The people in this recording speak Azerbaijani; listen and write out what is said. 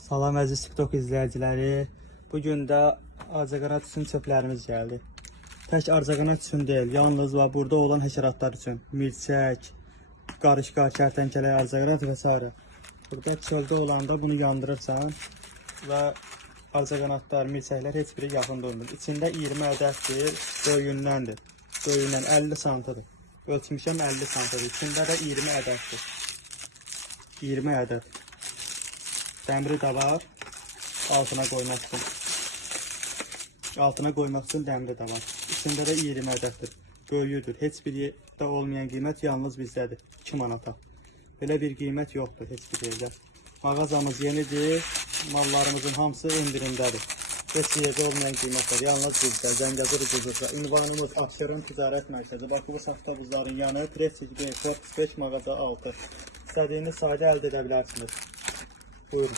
Salam əziz TikTok izləyiciləri. Bugün də ağcaqanad üçün çöplərimiz gəldi. Tək ağcaqanad üçün deyil, yalnız burada olan həşəratlar üçün. Milçək, qarışqa, kərtənkələ, ağcaqanad və s. Burada çöldə olanda bunu yandırırsan və ağcaqanadlar, milçəklər heç biri yaxın durmur. İçində 20 ədəddir, böyüyündəndir. Böyüyündən 50 santıdır. Ölçmüşəm 50 santıdır. İçində də 20 ədəddir. 20 ədəd. Dəmiri də var, altına qoymaq üçün. Altına qoymaq üçün dəmiri də var. İçində də 20 ədəddir. Böyüdür. Heç bir yerdə olmayan qiymət yalnız bizdədir. 2 manata. Belə bir qiymət yoxdur heç bir yerdə. Mağazamız yenidir. Mallarımızın hamısı endirimdədir. Heç bir yerdə olmayan qiymətlər yalnız bizdə. Zəngəzur ucuzluqda. Ünvanımız Abşeron Ticarət Mərkəzi. Bakıbus avtobusların yanı. Presik B, Korpus 5, mağaza 6. İstədiyiniz sayda əldə edə bilərsiniz. Buyurun.